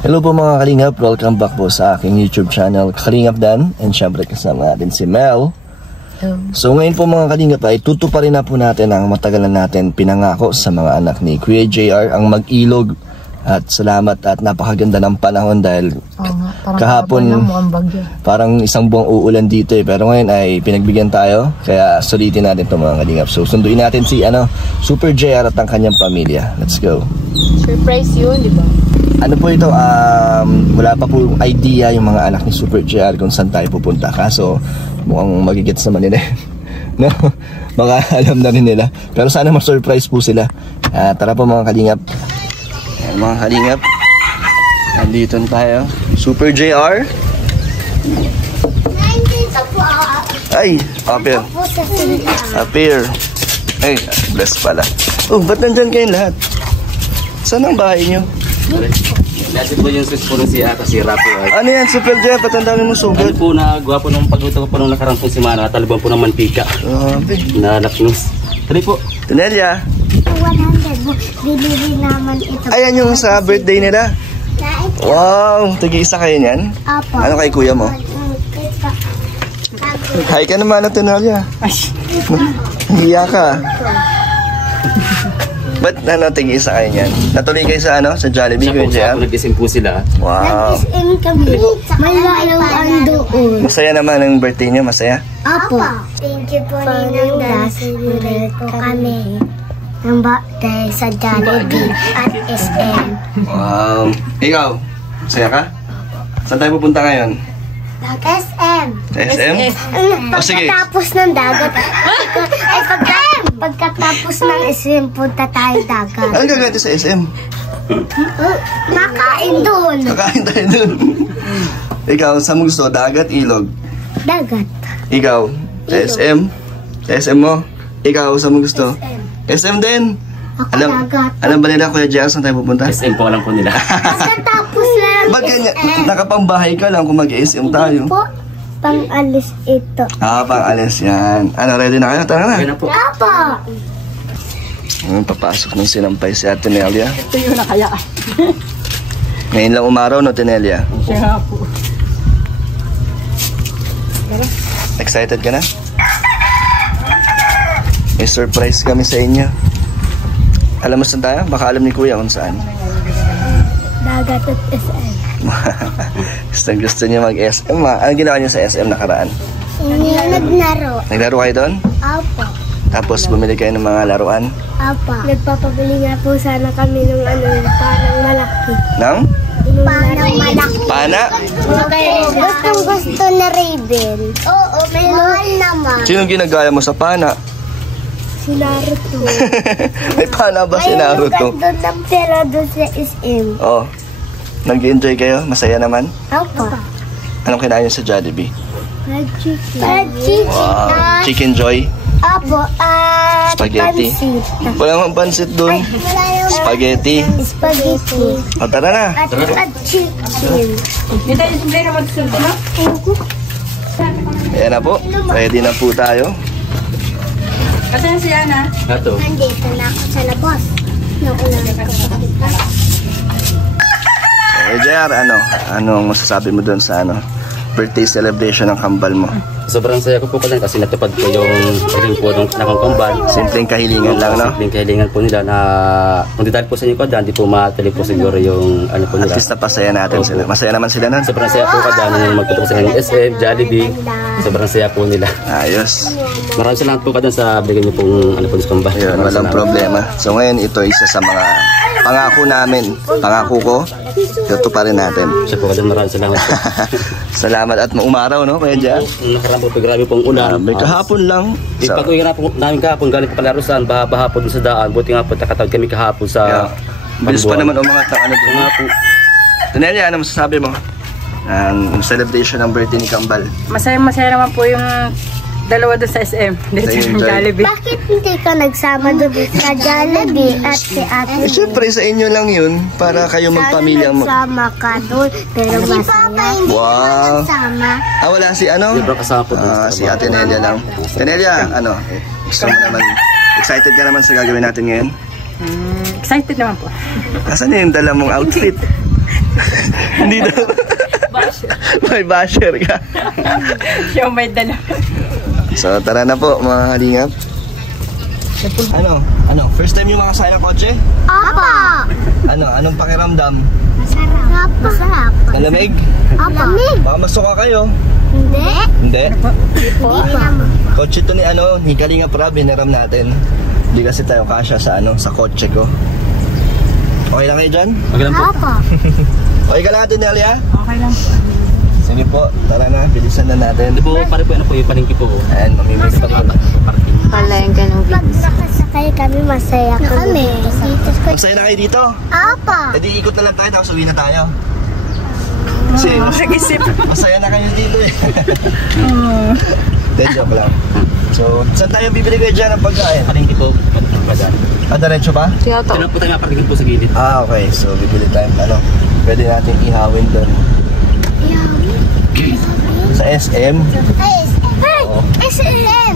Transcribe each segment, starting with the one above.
Hello po mga Kalingap, welcome back po sa aking YouTube channel Kalingap Dan. And syempre kasama natin si Mel. So ngayon po mga Kalingap ay tutuparin na po natin ang matagal na natin pinangako sa mga anak ni Kuya JR, ang mag-ilog. At salamat at napakaganda ng panahon dahil kahapon parang isang buwang uulan dito eh. Pero ngayon ay pinagbigyan tayo, kaya sulitin natin ito mga Kalingap. So sunduin natin si Super JR at ang kanyang pamilya. Let's go. Surprise yun, di ba? Ano po ito, wala pa po idea yung mga anak ni Super JR kung saan tayo pupunta. Kaso mukhang magigets naman nila. No? Baka alam na rin nila. Pero sana ma-surprise po sila. Tara po mga Kalingap. Ayan, mga Kalingap, nandito tayo. Super JR. Ay, appear. Appear. Ay, bless pala. Oh, ba't nandyan kayong lahat? Saan ang bahay nyo? Dati po yung sus po nung si Rapo. Ano yan, Super Jeff? Ba't ang dami mo sugat? Ano po na gawa po nung pagluto ko po nung nakarang pong simana, talibang po ng mantika. Na laknus. Tali po. Tunelia. 100. Bibili naman ito. Ayan yung sa birthday nila. Wow, tagi-isa kayo niyan? Apo. Ano kay kuya mo? Hi ka naman na Tunelia. Hiya ka. Ba't tigi-isa kayo niyan? Natuloy kayo sa sa Jollibee ko dyan? Nag-isim po sila. Wow. Nag-isim kami. May lalawan doon. Masaya naman ang birthday niyo, masaya? Apo. Thank you po Ninang dahil po kami ng birthday sa Jollibee at SM. Wow. Ikaw, masaya ka? Saan tayo pupunta ngayon? SM. Sa SM? O sige. Pagkatapos ng dagat. Pagkatapos ng SM, punta tayo dagat. Anong gagawin sa SM? Nakain doon. Kakain tayo dun. Ikaw, saan mo gusto? Dagat, ilog? Dagat. Ikaw, sa SM? Sa SM mo? Ikaw, saan mo gusto? SM din. Ako dagat. Alam ba nila, Kuya Jazz, saan tayo pupunta? SM po alam po nila. Pagkatapos lang. Ba't ganyan? Nakapangbahay ka lang kung mag-SM tayo. Po, pang-alis ito. Pang-alis yan. Ready na kayo? Tara na. Kaya na po. Apo. Papasok ng sinampay si Ate Nelia. Ito yun na kaya. Ngayon lang umaraw, no, Tenelia? Siya po. Excited ka na? May surprise kami sa inyo. Alam mo saan tayo? Baka alam ni Kuya kung saan. Dagat at SM. Gusto niya mag-SM. Anong ginawa niyo sa SM nakaraan? Naglaro. Naglaro kayo doon? Apo. Tapos bumili kayo ng mga laruan? Apo. Nagpapabili nga po sana kami ng parang malaki. Nang? Parang malaki. Pana? Gustong gusto na Raven. Oo, may mahal naman. Sinong ginagaya mo sa pana? Si Naruto. May pana ba si Naruto? Doon ng pera doon sa SM. Oh. Nag-enjoy kayo? Masaya naman? Apo. Anong kinain niyo sa Jollibee? Fried chicken. Wow. Chicken Joy? Apo. Spaghetti. Pansit. Wala mang pansit doon. Spaghetti. Spaghetti. O, tara na. At chicken. Ito yung simple na magsusunod, no? Ayan na po. Ready na po tayo. Kasi si Ana. Ato. Nandito na ako sa labas. Nakulang ko sa kita. JR, anong masasabi mo doon sa birthday celebration ng kambal mo? Sobrang saya ko po kasi natupad po yung hiling po ng kambal. Simpleng kahilingan lang, no? Simpleng kahilingan po nila na kung di dahil po sa inyo kada, hindi po matali po siguro yung po nila. At least napasaya natin sila. Masaya naman sila nun. Sobrang saya po kada nung magpunta sa ng SM, Jollibee. Sobrang saya po nila. Ayos. Maraming salamat po kada sa bigyan niyo pong po sa kambal. Yun, walang problema. So ngayon, ito isa sa mga pangako namin. Pangako ko, tutuparin natin. Siya po kada, maraming salamat po. Salamat at maumaraw, no, Kuya Jazz? Nakaraan po, grabe pong ulan. May kahapon lang. Pag-uwi na po namin kahapon, galing po Kalarusan, baha po dun sa daan. Buti nga po, nakatawag kami kahapon sa... Bilis pa naman umangat ng doon nga po. Tunelia, ano masasabi mo? Celebration ng birthday ni Kambal. Masaya naman po yung dalawa doon sa SM. Dito sa Jollibee. Bakit hindi ka nagsama doon sa Jollibee at si Ate? Siyempre sa inyo lang yun para kayo magpamilya mo. Nagsama ka doon pero masaya. Wow. Nagsama. Wala si Librang kasama po dun. si Ate Nelia lang. Nelia, gusto mo naman, excited ka naman sa gagawin natin ngayon? Excited naman po. Asan yung dala mong outfit? Nandito. May basher ka. Yung may dala. So tara na po mga kalingap. Ano? First time yung makasaya ng kotse? Apa! Anong pakiramdam? Masarap. Masarap. Malamig? Apa. Baka masuka kayo? Hindi. Hindi? Hindi naman. Kotse to ni Kalingap Rab, hiniram natin. Hindi kasi tayo kasya sa kotse ko. Okay lang kayo dyan? Okay lang po. Apa. Okay ka lang Ate Nelia? Okay lang. Sige po, tara na, bilisan na natin. Ito po, pare po, ano po yung palengke po. Ayan, mamimili pa po. Palengke ng Pag nakasakay kami, masaya kami. Masaya na kayo dito? Apa. E di ikot na lang tayo, tapos uwi na tayo. Kasi Mag-isip. masaya na kayo dito eh. Then joke lang. So, saan tayo bibili kayo dyan ng pagkain? Palengke po, badan. Diretso ba? Tiyato. Ito lang po tayo mapartingin po sa gilid. Okay. So, bibili tayo pwede natin ihawin doon. Sa SM? Ay, Oo. SM.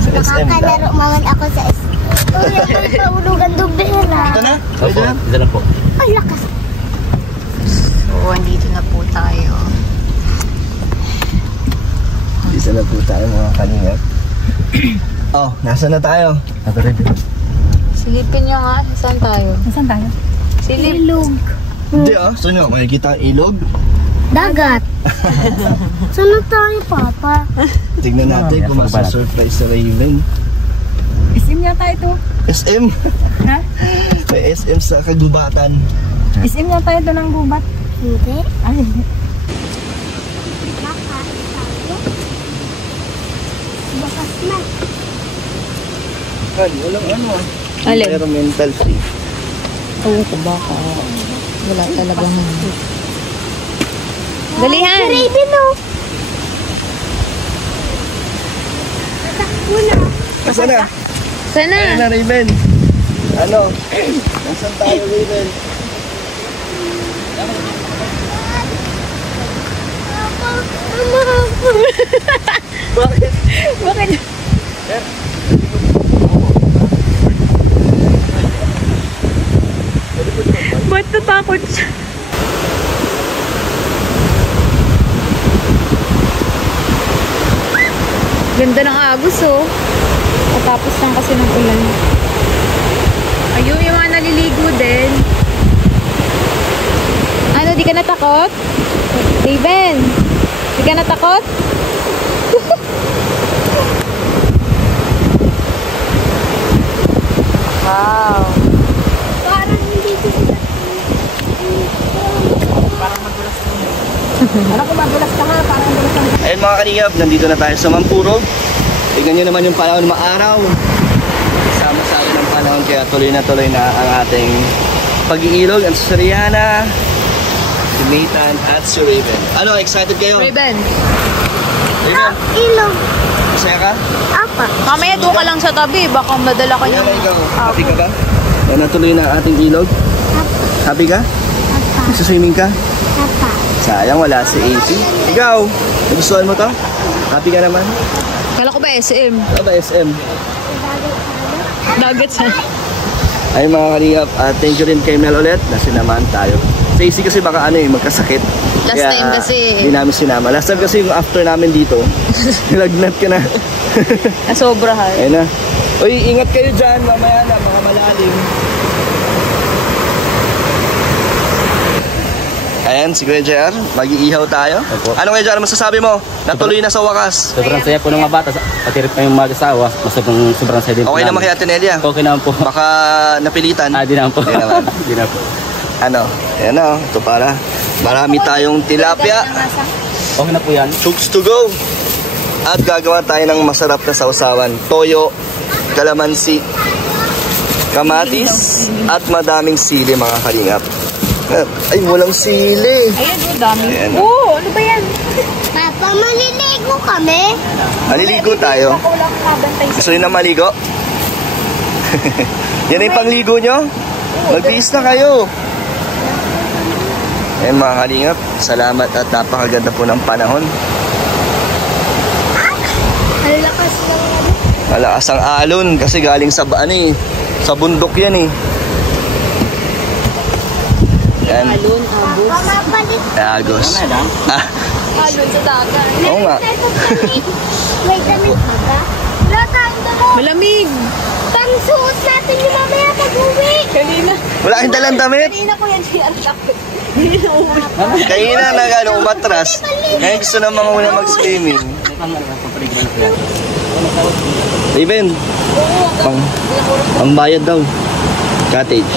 Sa SM Makakalaro daw. naman ako sa SM. Uy, ang paulugan dubera. Ito na? Opo, Pwede na? ito lang po. Ay, lakas. So, andito na po tayo. Dito na po tayo mga kalingap. Oh, nasa na tayo? Silipin nyo nga. Saan tayo? Saan tayo? Silip. Ilog. Hindi so nyo, makikita ang ilog. Dagat. Saan tayo, Papa? Tignan natin kung masa-surprise sa Raven. SM yata ito. SM? Ha? May SM sa Kagubatan. SM yata ito ng gubat. Hindi. Ay, hindi. Bakas na. Walang Alin? environmental fee. Oo, baka. Wala talagang Dalihan! Raven, oh. Takbo na. Nasaan na? Sana? Ayun na Raven. Nasaan tayo Raven? Bakit? Bakit? Ba't natakot siya? Ganda ng agos, oh. Patapos lang kasi ng ulan. Ayun, yung mga naliligo din. Ano, di ka natakot? Raven, di ka natakot? Wow. Parang hindi ko sila. Alam ko magulas ka nga, parang gulas ka. Ayun mga kalingap, nandito na tayo sa Mampuro. Tignan nyo naman yung panahon, maaraw. Sama sa akin ang panahon, kaya tuloy na ang ating pag-iilog. Ang si Rihanna, si Nathan, at si Raven. Ano, excited kayo? Raven, Raven, Ilog. masaya ka? Apa. mamaya doon ka lang sa tabi. Baka madala ka niya. Rihanna, ikaw, happy ka ba? Kaya natuloy na ang ating ilog. Happy ka? Apa. Nagsuswimming ka? Apa. Sayang, wala si AC. Ikaw, nagustuhan mo to? Happy ka naman? Kala ko ba SM? Ano ba SM? Dagat sa... Ay mga kalingap, thank you rin kay Mel ulit na sinamahan tayo. Sa AC kasi baka magkasakit. Last time kasi. Hindi namin sinama. Last time kasi yung after namin dito, nilagnat ka na. Nasobrahan. Ayun na. Uy, ingat kayo dyan, mamaya na, mga malalim. Ayan, si Kuya JR, mag-iihaw tayo. Opo. Ano Kuya JR, masasabi mo? Natuloy na sa wakas. Sobrang saya po ng mga bata. Pati rin pa yung mag-asawa. Sobrang saya din po Okay naman kay Ate Nelia. Okay naman po. Baka napilitan. Di naman po. Di naman. Di naman po. Ayan o, ito para. Marami tayong tilapia. Okay na po yan. Chooks to go. At gagawa tayo ng masarap na sausawan. Toyo, kalamansi, kamatis, at madaming sili mga kalingap. Ay, walang sili. Ayun, dami. Ayan. Oo, ano ba yan? Papa, maliligo kami. Maliligo tayo. Gusto nyo na maligo? Yan ay pangligo nyo? Magbihis na kayo. Eh mga kalingap, salamat at napakaganda po ng panahon. Ang lakas ng Malakas ang alon kasi galing sa sa bundok yan eh. Yan, Yan. Alon, Agos. Pamapalit. Agos. Ah, Alon sa dagat. oo nga. May damit pa ba? Wala tayong damit. Malamig. Pangsuot natin yung mamaya pag-uwi. Kanina. Wala kang dalang damit. Kanina ko yan siya ang takot. Kanina na umatras. Ngayon gusto na mga una mag-swimming. Raven, pang bayad daw. Cottage.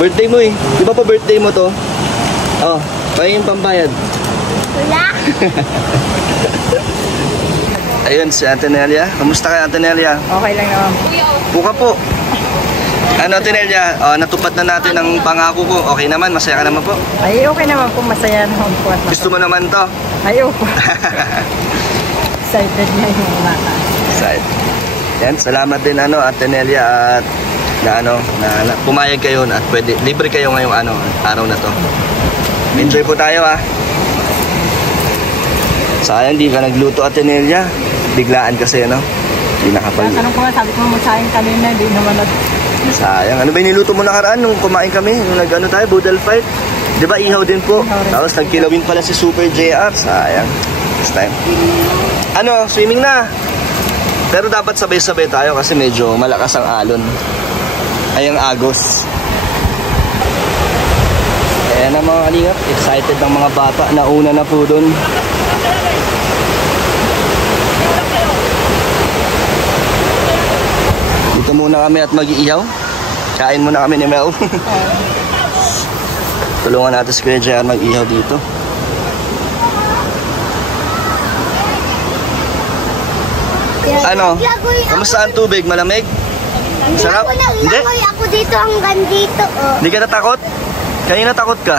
Birthday mo eh. Di ba pa birthday mo to? Oh, kaya yung pambayad. Wala. Ayun si Ate Nelia. Kamusta ka Ate Nelia? Okay lang naman. Buka po. Ano Ate Nelia, natupad na natin ang pangako ko. Okay naman, masaya ka naman po. Ay, okay naman po. Masaya naman po. At Gusto mo naman to? Ay, opo. Excited na yung bata. Side. Yan, salamat din Ate Nelia at na pumayag kayo at pwede libre kayo ngayong araw na to. Enjoy po tayo Sayang di ka nagluto Ate Nelia. Biglaan kasi Hindi nakapag. Tanong ko nga, sabi ko magsayang kanina, hindi naman Sayang. Ano ba yung niluto mo nakaraan nung kumain kami? Nung tayo, Boodle Fight. Di ba ihaw din po? Ihaw rin. Tapos nagkilawin pala si Super JR. Sayang. This time. Swimming na. Pero dapat sabay-sabay tayo kasi medyo malakas ang alon. Ay ang agos. Ayan na mga kalingap. Excited ng mga bata. Nauna na po dun. Dito muna kami at mag-iihaw. Kain muna kami ni Mel. Tulungan natin si Kuya JR mag-ihaw dito. Kamusta ang tubig? Malamig? Sarap? Hindi? Ako dito hanggang dito. Hindi ka natakot? Kanina takot ka?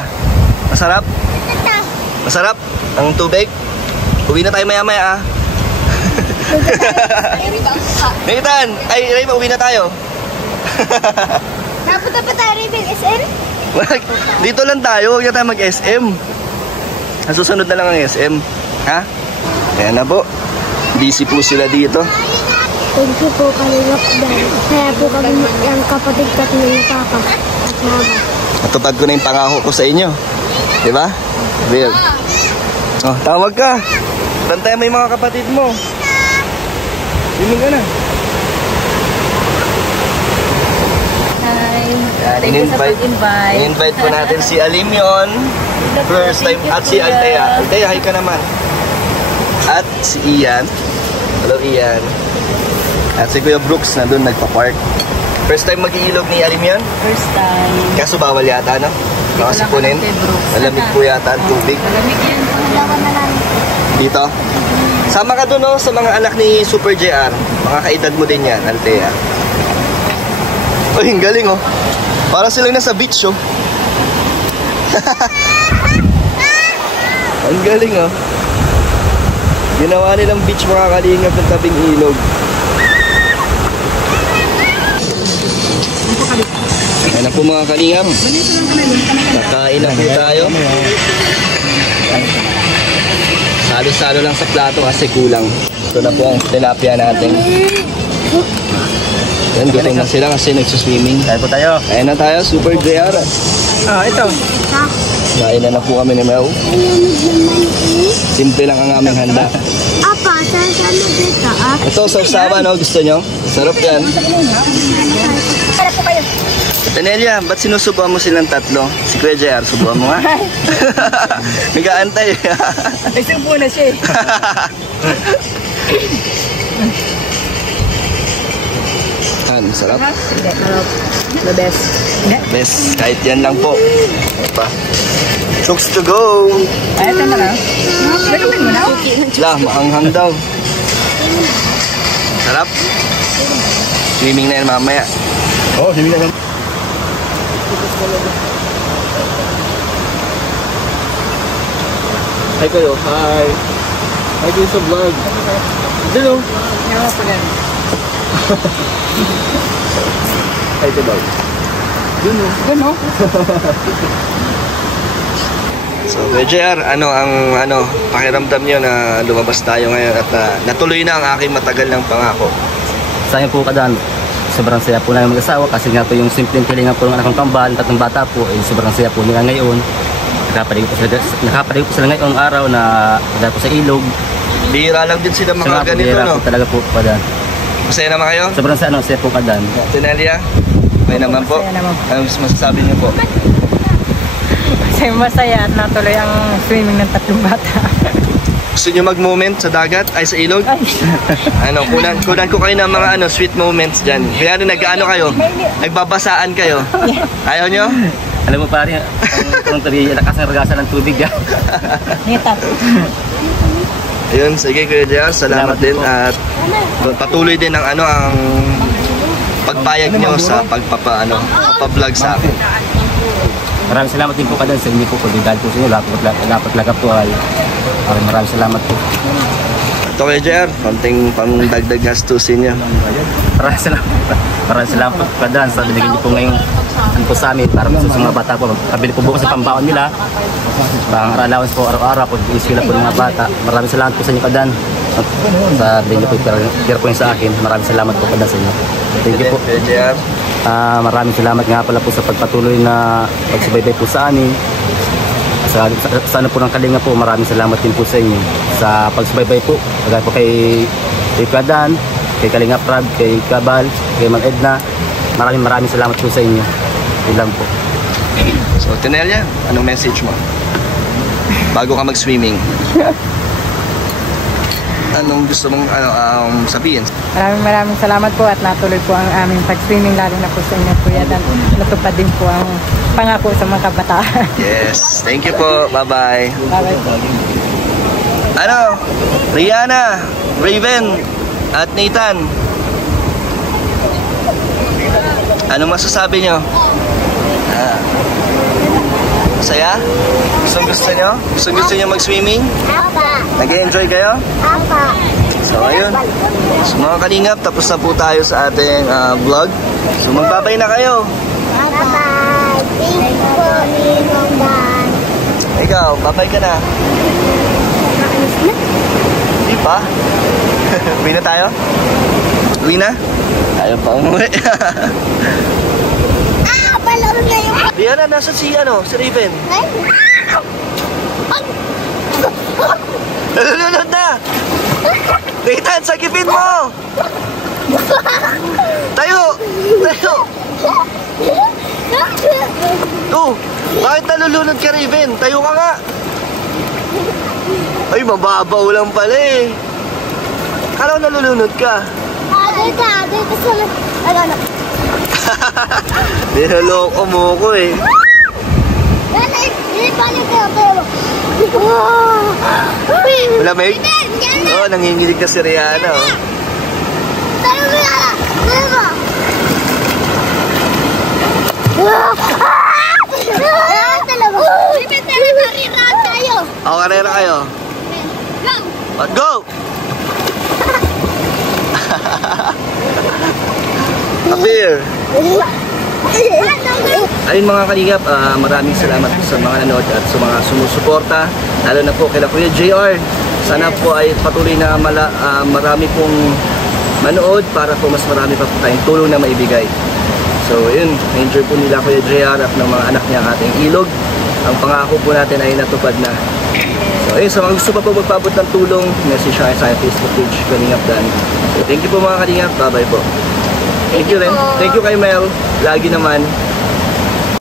Masarap? Masarap? Ang tubig? Uwi na tayo maya-maya Nathan! Ay, Rayma, uwi na tayo. Napunta pa tayo rin ng SM? Dito lang tayo, huwag na tayo mag-SM. Ang susunod na lang ang SM. Ha? Kaya na po. Busy po sila dito. Thank you po kalingap dahil. Kaya po kami ang kapatid ka ni Papa at Mama. Natupad ko na yung pangako ko sa inyo. Diba? Will. Oh, tawag ka. Bantay mo yung mga kapatid mo. Swimming ka na. Hi. Yan, Thank you sa pag-invite. in-invite po natin si Alimion. First time. At si Altea. Altea, hi ka naman. At si Ian. Hello, Ian. At si Kuya Brooks na doon nagpa-park. First time mag-iilog ni Alimion? First time. Kaso bawal yata, no? Baka sipunin. Malamig po yata ang tubig. Malamig yan. Dito? Sama ka doon, no? Sa mga anak ni Super JR. Mga kaedad mo din yan, Altea. Uy, ang galing, oh. Para silang nasa beach, oh. Ang galing, oh. Ginawa nilang beach mga kalingap ng tabing ilog. Ayan na po mga kalingap. Nakain na po tayo. Salo-salo lang sa plato kasi kulang. Ito na po ang tilapia natin. Yan, gutom na sila kasi nagsuswimming. Kaya po tayo. Ayan na tayo, Super JR. Ito. Kain na po kami ni Mel. Simple lang ang aming handa. Apa, saan dito Ito, sausawa, no? Gusto nyo? Sarap yan. Para po kayo. Tanelia, ba't sinusubuan mo silang tatlo? Si Kuya JR, subuan mo nga. Nag-aantay. Ay, subo na siya Sarap. The best. Best, kahit yan lang po. Pa. Chooks to go! Ay, ito na lang. Recommend mo na? Lah, maanghang daw. Sarap. Swimming na yan mamaya. Oo, swimming na lang. Hi kayo. Hi. Hi kayo sa vlog. Hello. Ngayon pa ganun. Hi to dog. Gano? So, JR, ano ang pakiramdam niyo na lumabas tayo ngayon at natuloy na ang aking matagal ng pangako? Sayang po kadaan. sobrang saya po namin mag-asawa kasi nga po yung simpleng kalinga po ng anak kong kambal, tatlong bata po, sobrang saya po nila ngayon. Nakapaligo po sila ngayong araw na po sa ilog. Bihira lang din sila mga ganito, no? Po talaga po, Kadan. Masaya naman kayo? Sobrang saya po, Kadan. Tinelia, may naman po. Masaya naman. Ano masasabi niyo po? Masaya at natuloy ang swimming ng tatlong bata. Gusto niyo mag-moment sa dagat? Ay, sa ilog? Ano, kunan ko kayo ng mga sweet moments dyan. Kaya nag-ano kayo? Nagbabasaan kayo? Ayaw niyo? Alam mo pare, ang lakas ng ragasan ng tubig yan. Nita. Ayun, sige Kuya JR, salamat din po. at patuloy din ang ang pagpayag niyo sa pagpapa-vlog sa akin. Maraming salamat din po Kadan sa inyo po, dahil po sa inyo, dapat laga po ay maraming salamat po. Ito Kuya JR, konting pangdagdag gastusin niyo. Maraming salamat po Kadan sa binigyan niyo po ngayong po sa amin para sa mga bata po. Kabili po bukas ang pambaon nila. Pang allowance po araw-araw po, iskila po ng mga bata. Maraming salamat po sa inyo Kadan. Sa binigyan niyo po pera po sa akin. Maraming salamat po Kadan sa inyo. Thank you po. Kuya JR. Maraming salamat nga pala po sa pagpatuloy na pagsubaybay po sa amin. Sa ano po ng Kalinga po, maraming salamat din po sa inyo sa pagsubaybay po. Kagaya po kay Kadan, kay Kalinga Prab, kay Kabal, kay Mang Edna. Maraming salamat po sa inyo. Yun lang po. So, Tinelia, anong message mo? Bago ka mag-swimming. Anong gusto mong sabihin? Maraming salamat po at natuloy po ang aming pag-swimming lalo na po sa inyo Kuya Dan. Natupad din po ang pangako sa mga kabataan. Yes, thank you po. Bye-bye. Bye-bye po. Rihanna, Raven, at Nathan. Ano masasabi nyo? Masaya? Gusto nyo? Gusto nyo mag-swimming? Apa. Nag-enjoy kayo? Apa. So ayun. So mga kalingap, tapos na po tayo sa ating vlog. So magbabay na kayo. Bye-bye. Thank you po, Ninong Dan. Ikaw, babay ka na. Hindi pa? Uwi na tayo? Uwi na? Ayaw pa umuwi. Palaro na yung... Rihanna, nasa si Raven? Nalulunod na! Nathan, sagipin mo! Tayo! Bakit nalulunod ka, Raven? Tayo ka nga! Ay, mababaw lang pala eh. Kala ko nalulunod ka. Dito sa... Niloloko mo ko eh. Malamig? Oo, nanginginig na si Rihanna oh. Ako karera kayo. Go! Appear! Ayun mga kalingap, maraming salamat sa mga nanood at sa mga sumusuporta, lalo na po kay Kuya JR. Sana po ay patuloy na marami pong manood para po mas marami pa po tayong tulong na maibigay. So yun, na-enjoy po nila Kuya JR at ng mga anak niya ang ating ilog. Ang pangako po natin ay natupad na. So ayun, sa mga gusto pa po magpabot ng tulong, message siya sa Facebook page Kalingap Dan. So thank you po mga kalingap, bye bye po. Thank you rin. Thank you kay Mel. Lagi naman.